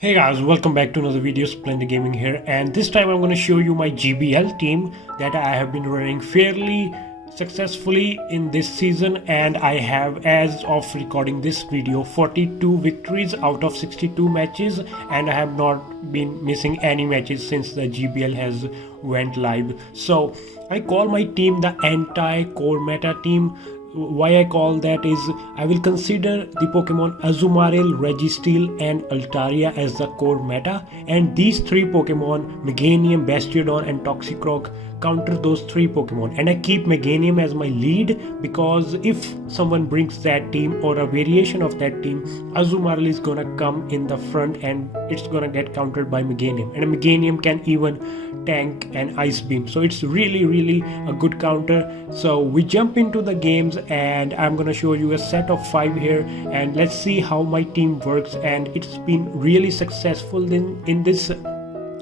Hey guys, welcome back to another video. Splendid Gaming here, and this time I'm going to show you my GBL team that I have been running fairly successfully in this season, and I have, as of recording this video, 42 victories out of 62 matches, and I have not been missing any matches since the GBL has went live. So I call my team the anti-core meta team. Why I call that is I will consider the Pokemon Azumarill, Registeel and Altaria as the core meta, and these three Pokemon Meganium, Bastiodon and Toxicroak counter those three Pokemon, and I keep Meganium as my lead because if someone brings that team or a variation of that team, Azumarill is gonna come in the front and it's gonna get countered by Meganium, and a Meganium can even tank an Ice Beam, so it's really a good counter. So we jump into the games and I'm gonna show you a set of 5 here, and let's see how my team works. And it's been really successful in this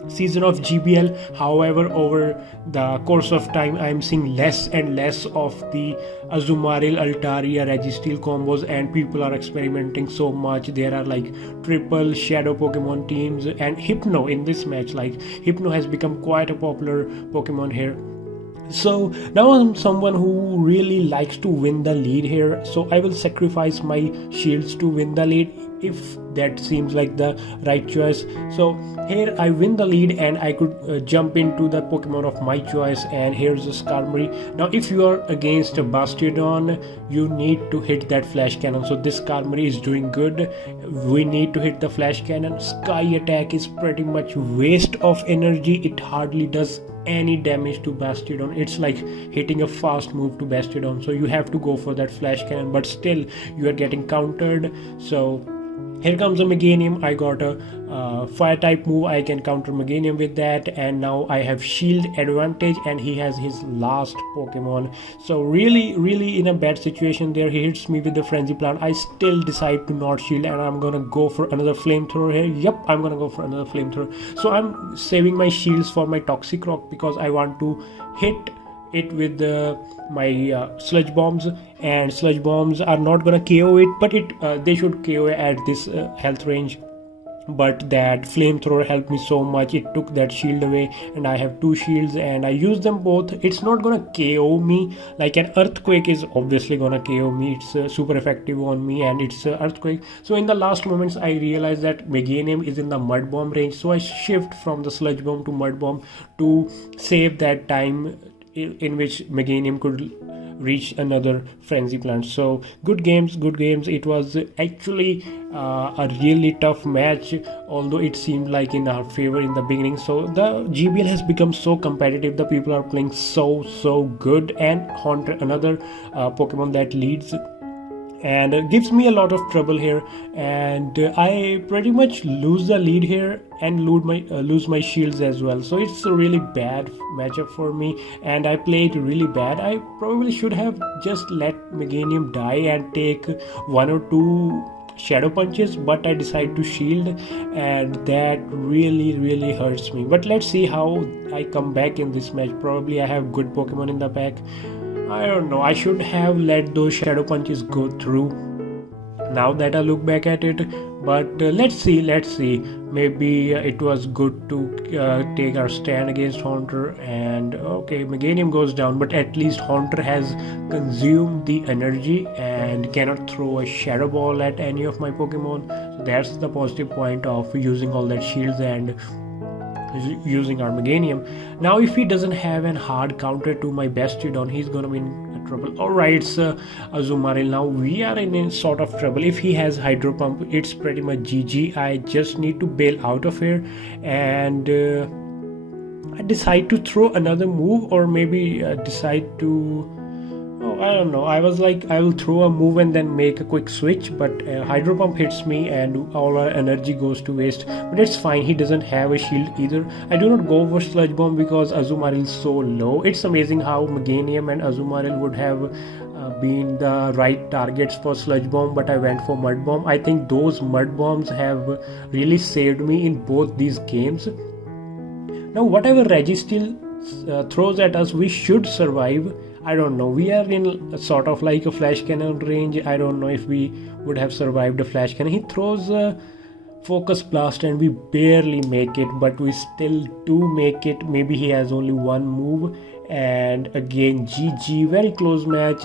season of GBL. However, over the course of time I'm seeing less and less of the Azumarill, Altaria, Registeel combos, and people are experimenting so much. There are like triple shadow Pokemon teams, and Hypno in this match, like Hypno has become quite a popular Pokemon here. So now I'm someone who really likes to win the lead here, so I will sacrifice my shields to win the lead if that seems like the right choice. So here I win the lead and I could jump into the Pokemon of my choice, and here's a Skarmory. Now if you are against a Bastiodon, you need to hit that flash cannon, so this Skarmory is doing good. We need to hit the flash cannon. Sky attack is pretty much waste of energy, it hardly does any damage to Bastiodon. It's like hitting a fast move to Bastiodon, so you have to go for that flash cannon, but still you are getting countered. So here comes a Meganium. I got a fire type move, I can counter Meganium with that, and now I have shield advantage and he has his last Pokemon. So really in a bad situation there. He hits me with the frenzy plant. I still decide to not shield and I'm gonna go for another flamethrower here. Yep, I'm gonna go for another flamethrower. So I'm saving my shields for my Toxicroak because I want to hit it with my sludge bombs, and sludge bombs are not gonna KO it, but they should KO at this health range. But that flamethrower helped me so much, it took that shield away, and I have 2 shields and I use them both. It's not gonna KO me like an earthquake is obviously gonna KO me. It's super effective on me, and it's earthquake. So in the last moments I realized that Meganium is in the mud bomb range, so I shift from the sludge bomb to mud bomb to save that time in which Meganium could reach another frenzy plant. So good games. It was actually a really tough match, although it seemed like in our favor in the beginning. So the GBL has become so competitive, the people are playing so good, and Haunter, another Pokemon that leads and gives me a lot of trouble here, and I pretty much lose the lead here and lose my shields as well. So it's a really bad matchup for me, and I played really bad. I probably should have just let Meganium die and take 1 or 2 shadow punches, but I decide to shield, and that really hurts me. But let's see how I come back in this match. Probably I have good Pokemon in the pack. I don't know, I should have let those shadow punches go through now that I look back at it. But let's see, maybe it was good to take our stand against Haunter. And okay, Meganium goes down, but at least Haunter has consumed the energy and cannot throw a shadow ball at any of my Pokemon. So that's the positive point of using all that shields and using our Meganium. Now if he doesn't have a hard counter to my Bastiodon, he's gonna be in trouble. Alright, it's Azumarill. Now we are in sort of trouble. If he has Hydro Pump, it's pretty much GG. I just need to bail out of here, and I decide to throw another move, or maybe decide to, I don't know. I was like, I will throw a move and then make a quick switch, but Hydro Pump hits me and all our energy goes to waste. But it's fine, he doesn't have a shield either. I do not go for Sludge Bomb because Azumarill is so low. It's amazing how Meganium and Azumarill would have been the right targets for Sludge Bomb, but I went for Mud Bomb. I think those Mud Bombs have really saved me in both these games. Now whatever Registeel throws at us, we should survive. I don't know, we are in sort of like a flash cannon range. I don't know if we would have survived a flash cannon. He throws focus blast and we barely make it, but we still do make it. Maybe he has only one move, and again GG, very close match.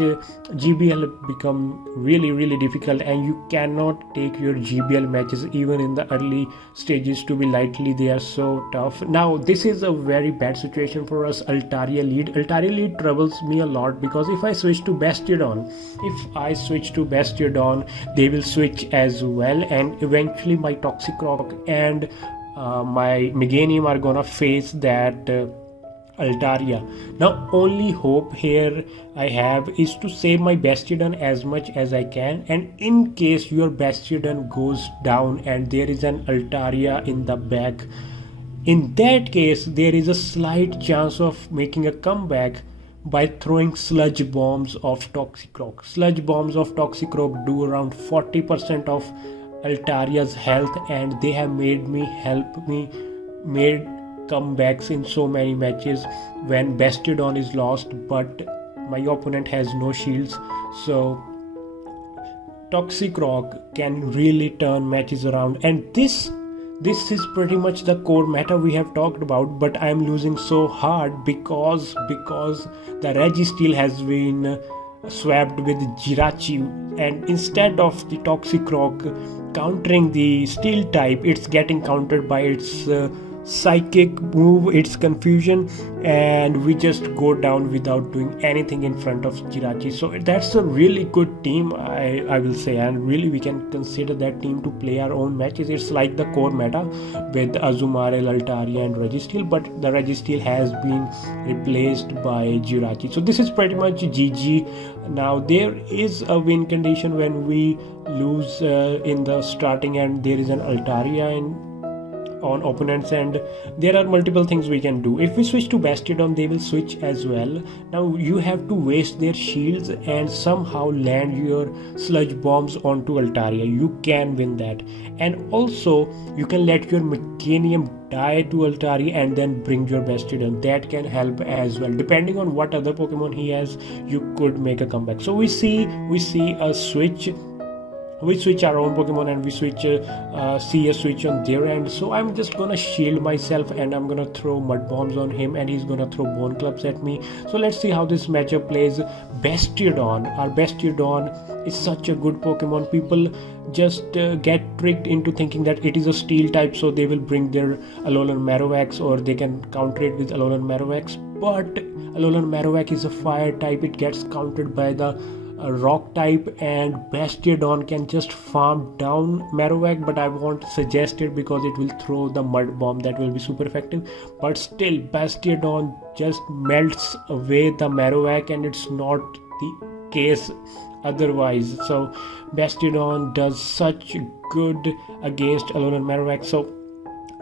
GBL become really difficult, and you cannot take your GBL matches even in the early stages to be lightly. They are so tough. Now this is a very bad situation for us. Altaria lead troubles me a lot, because if I switch to Bastiodon, they will switch as well, and eventually my Toxicroak and my Meganium are gonna face that Altaria. Now only hope here I have is to save my Bastiodon as much as I can, and in case your Bastiodon goes down and there is an Altaria in the back, in that case there is a slight chance of making a comeback by throwing Sludge bombs of Toxicroak. Sludge bombs of Toxicroak do around 40% of Altaria's health, and they have made comebacks in so many matches when Bastiodon is lost, but my opponent has no shields. So Toxicroak can really turn matches around, and this is pretty much the core meta we have talked about, but I am losing so hard because the Registeel has been swapped with Jirachi, and instead of the Toxicroak countering the steel type, it's getting countered by its psychic move, its confusion, and we just go down without doing anything in front of Jirachi. So that's a really good team, I will say, and really we can consider that team to play our own matches. It's like the core meta with Azumarill, Altaria and Registeel, but the Registeel has been replaced by Jirachi. So this is pretty much GG. Now there is a win condition when we lose in the starting and there is an Altaria on opponents, and there are multiple things we can do. If we switch to Bastiodon, they will switch as well. Now you have to waste their shields and somehow land your sludge bombs onto Altaria. You can win that, and also you can let your Meganium die to Altaria and then bring your Bastiodon. That can help as well. Depending on what other Pokemon he has, you could make a comeback. So we see a switch. We switch our own Pokemon and we see a switch on their end. So I'm just gonna shield myself and I'm gonna throw mud bombs on him, and he's gonna throw bone clubs at me. So let's see how this matchup plays. Bastiodon, our Bastiodon is such a good Pokemon. People just get tricked into thinking that it is a steel type, so they will bring their Alolan Marowak, or they can counter it with Alolan Marowak. But Alolan Marowak is a fire type. It gets countered by the rock type, and Bastiodon can just farm down Marowak, but I won't suggest it because it will throw the mud bomb that will be super effective. But still, Bastiodon just melts away the Marowak, and it's not the case otherwise. So Bastiodon does such good against Alolan Marowak. So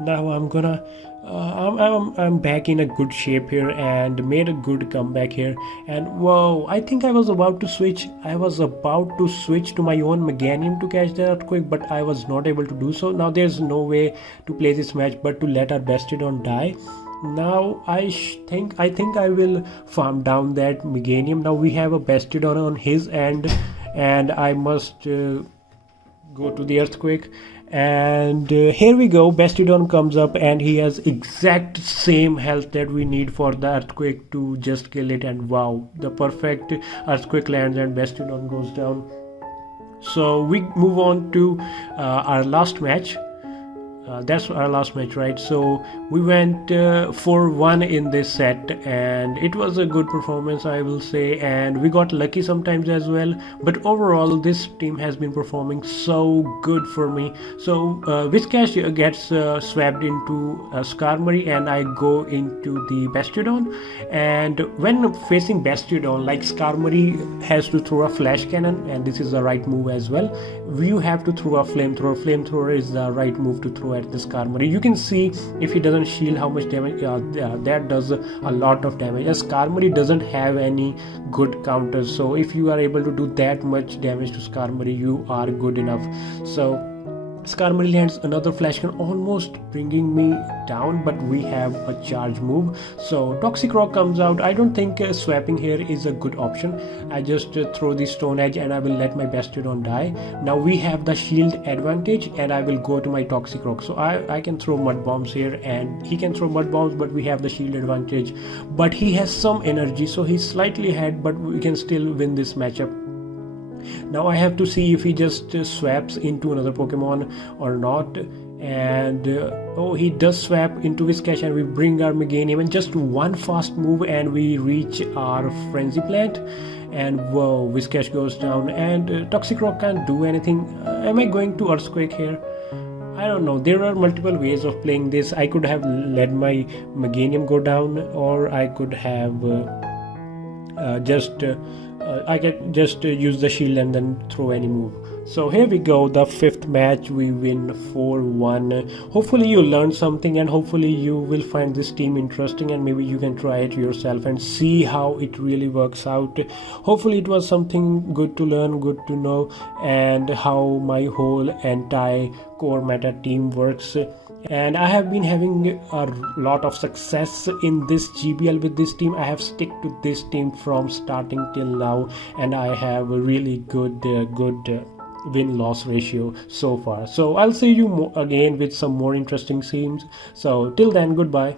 now I'm gonna I'm back in a good shape here and made a good comeback here. And whoa, I think I was about to switch to my own Meganium to catch the Earthquake, but I was not able to do so. Now there's no way to play this match but to let our Bastiodon die. Now I think I will farm down that Meganium. Now we have a Bastiodon on his end, and I must go to the Earthquake. And here we go. Bastiodon comes up and he has exact same health that we need for the Earthquake to just kill it, and wow, the perfect Earthquake lands and Bastiodon goes down. So we move on to our last match. That's our last match, right? So we went 4-1 in this set, and it was a good performance, I will say, and we got lucky sometimes as well, but overall this team has been performing so good for me. So Whiscash gets swapped into Skarmory, and I go into the Bastiodon. And when facing Bastiodon, like, Skarmory has to throw a flash cannon, and this is the right move as well. You have to throw a Flamethrower. Flamethrower is the right move to throw at the Skarmory. You can see if he doesn't shield how much damage that does a lot of damage. As Skarmory doesn't have any good counters, so if you are able to do that much damage to Skarmory, you are good enough. So Skarmory lands another flash gun, almost bringing me down, but we have a charge move. So Toxicroak comes out. I don't think swapping here is a good option. I just throw the Stone Edge and I will let my Bastiodon die. Now we have the shield advantage and I will go to my Toxicroak. So I can throw mud bombs here and he can throw mud bombs, but we have the shield advantage. But he has some energy, so he's slightly ahead, but we can still win this matchup. Now I have to see if he just swaps into another Pokemon or not. And oh, he does swap into Whiscash and we bring our Meganium, and just one fast move and we reach our Frenzy Plant. And whoa, Whiscash goes down and Toxicroak can't do anything. Am I going to Earthquake here? I don't know. There are multiple ways of playing this. I could have let my Meganium go down, or I could have I can just use the shield and then throw any move. So here we go, the 5th match, we win 4-1. Hopefully you learned something, and hopefully you will find this team interesting, and maybe you can try it yourself and see how it really works out. Hopefully it was something good to learn, good to know, and how my whole anti-core meta team works. And I have been having a lot of success in this GBL with this team. I have stick to this team from starting till now, and I have a really good win-loss ratio so far. So I'll see you again with some more interesting teams. So till then, goodbye.